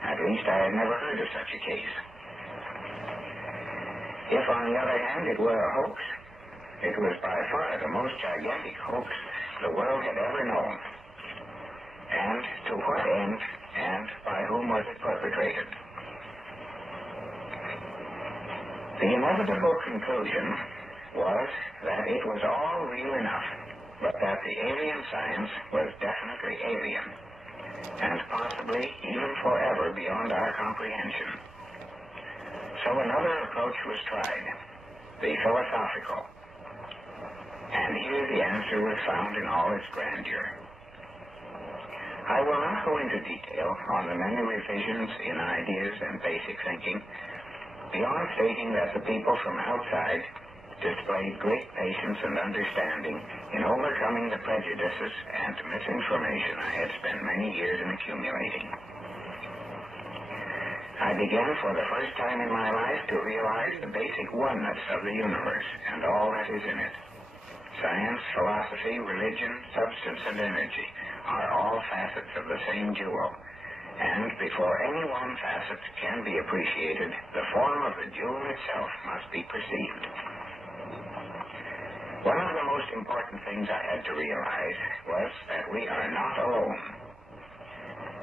At least I had never heard of such a case. If, on the other hand, it were a hoax, it was by far the most gigantic hoax the world had ever known. And to what end, and by whom was it perpetrated? The inevitable conclusion was that it was all real enough, but that the alien science was definitely alien, and possibly even forever beyond our comprehension. So another approach was tried, the philosophical. And here the answer was found in all its grandeur. I will not go into detail on the many revisions in ideas and basic thinking, beyond stating that the people from outside displayed great patience and understanding in overcoming the prejudices and misinformation I had spent many years in accumulating. I began for the first time in my life to realize the basic oneness of the universe and all that is in it. Science, philosophy, religion, substance, and energy are all facets of the same jewel, and before any one facet can be appreciated, the form of the jewel itself must be perceived. One of the most important things I had to realize was that we are not alone.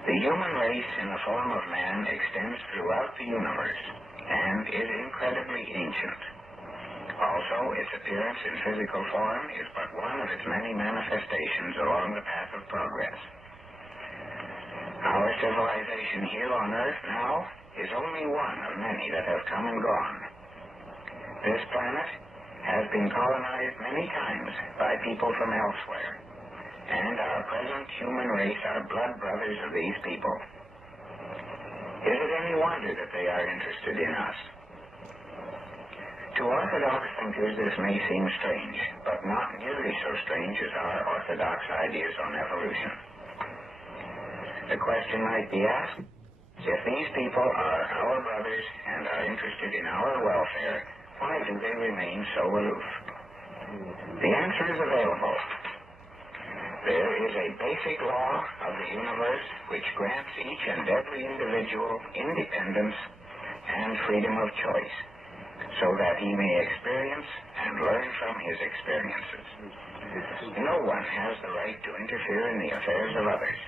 The human race in the form of man extends throughout the universe and is incredibly ancient. Also, its appearance in physical form is but one of its many manifestations along the path of progress. Our civilization here on Earth now is only one of many that have come and gone. This planet has been colonized many times by people from elsewhere, and our present human race are blood brothers of these people. Is it any wonder that they are interested in us? To orthodox thinkers this may seem strange, but not nearly so strange as our orthodox ideas on evolution. The question might be asked, if these people are our brothers and are interested in our welfare, why do they remain so aloof? The answer is available. There is a basic law of the universe which grants each and every individual independence and freedom of choice, so that he may experience and learn from his experiences. No one has the right to interfere in the affairs of others.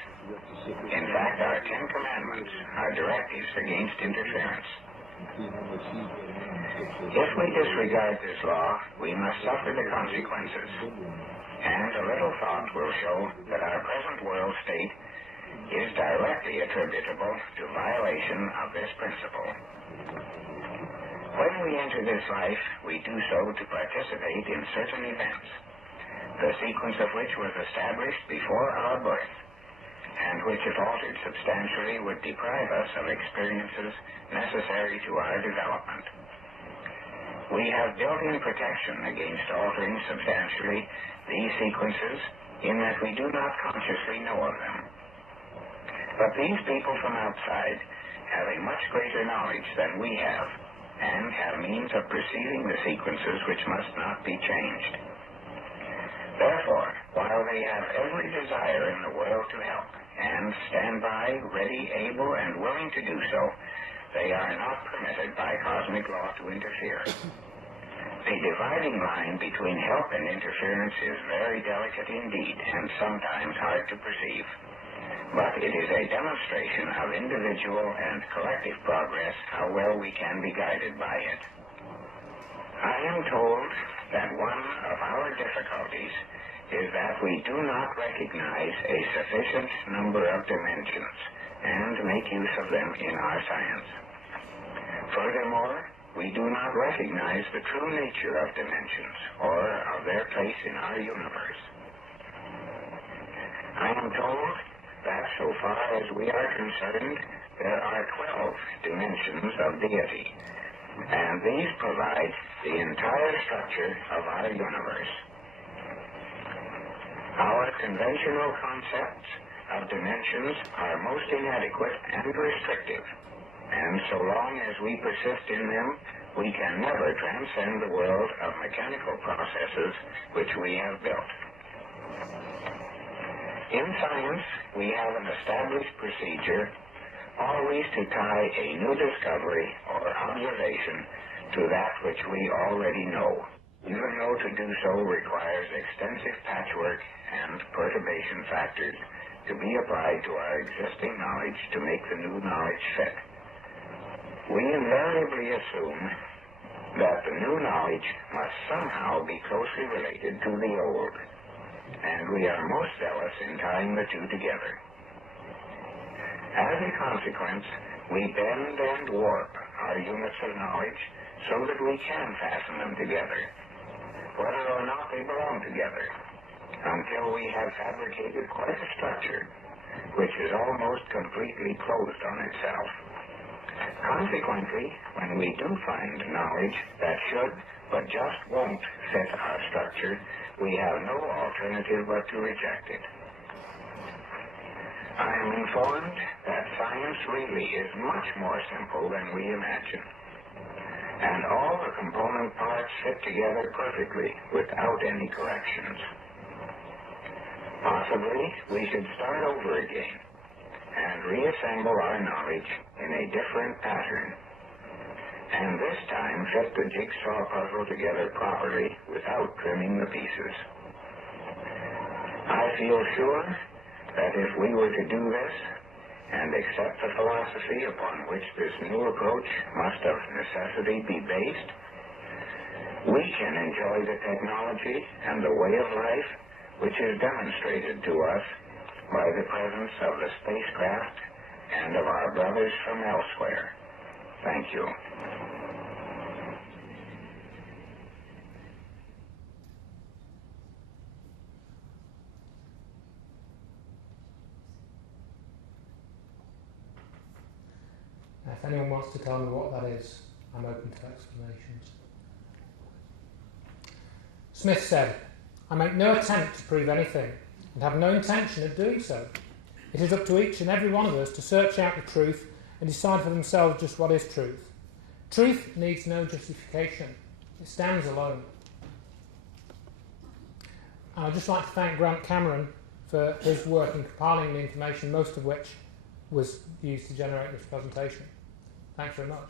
In fact, our 10 Commandments are directives against interference. If we disregard this law, we must suffer the consequences, and a little thought will show that our present world state is directly attributable to violation of this principle. When we enter this life, we do so to participate in certain events. the sequence of which was established before our birth, and which, if altered substantially, would deprive us of experiences necessary to our development. We have built-in protection against altering substantially these sequences in that we do not consciously know of them. But these people from outside have a much greater knowledge than we have, and have means of perceiving the sequences which must not be changed. Therefore, while they have every desire in the world to help, and stand by, ready, able, and willing to do so, they are not permitted by cosmic law to interfere. The dividing line between help and interference is very delicate indeed, and sometimes hard to perceive. But it is a demonstration of individual and collective progress how well we can be guided by it. I am told that one of our difficulties is that we do not recognize a sufficient number of dimensions and make use of them in our science. Furthermore, we do not recognize the true nature of dimensions or of their place in our universe. I am told that so far as we are concerned, there are 12 dimensions of deity, and these provide the entire structure of our universe. Our conventional concepts of dimensions are most inadequate and restrictive, and so long as we persist in them, we can never transcend the world of mechanical processes which we have built. In science, we have an established procedure always to tie a new discovery or observation to that which we already know, even though to do so requires extensive patchwork and perturbation factors to be applied to our existing knowledge to make the new knowledge fit. We invariably assume that the new knowledge must somehow be closely related to the old, and we are most zealous in tying the two together. As a consequence, we bend and warp our units of knowledge so that we can fasten them together, whether or not they belong together, until we have fabricated quite a structure which is almost completely closed on itself. Consequently, when we do find knowledge that should but just won't fit our structure, we have no alternative but to reject it. I am informed that science really is much more simple than we imagine, and all the component parts fit together perfectly without any corrections. Possibly we should start over again and reassemble our knowledge in a different pattern, and this time fit the jigsaw puzzle together properly without trimming the pieces. I feel sure that if we were to do this and accept the philosophy upon which this new approach must of necessity be based, we can enjoy the technology and the way of life which is demonstrated to us by the presence of the spacecraft and of our brothers from elsewhere. Thank you. If anyone wants to tell me what that is, I'm open to explanations. Smith said, "I make no attempt to prove anything, and have no intention of doing so. It is up to each and every one of us to search out the truth and decide for themselves just what is truth. Truth needs no justification. It stands alone." And I'd just like to thank Grant Cameron for his work in compiling the information, most of which was used to generate this presentation. Thanks very much.